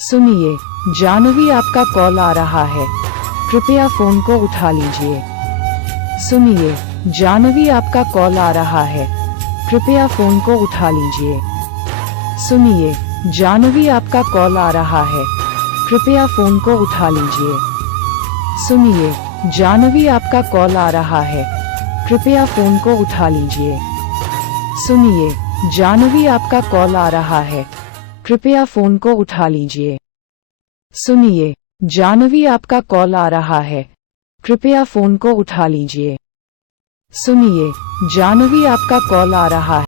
सुनिए, जानवी आपका कॉल आ रहा है, कृपया फोन को उठा लीजिए। सुनिए, जानवी आपका कॉल आ रहा है, कृपया फोन को उठा लीजिए। सुनिए, जानवी आपका कॉल आ रहा है, कृपया फोन को उठा लीजिए। सुनिए, जानवी आपका कॉल आ रहा है, कृपया फोन को उठा लीजिए। सुनिए, जानवी आपका कॉल आ रहा है, कृपया फोन को उठा लीजिए। सुनिए, जानवी आपका कॉल आ रहा है, कृपया फोन को उठा लीजिए। सुनिए, जानवी आपका कॉल आ रहा है।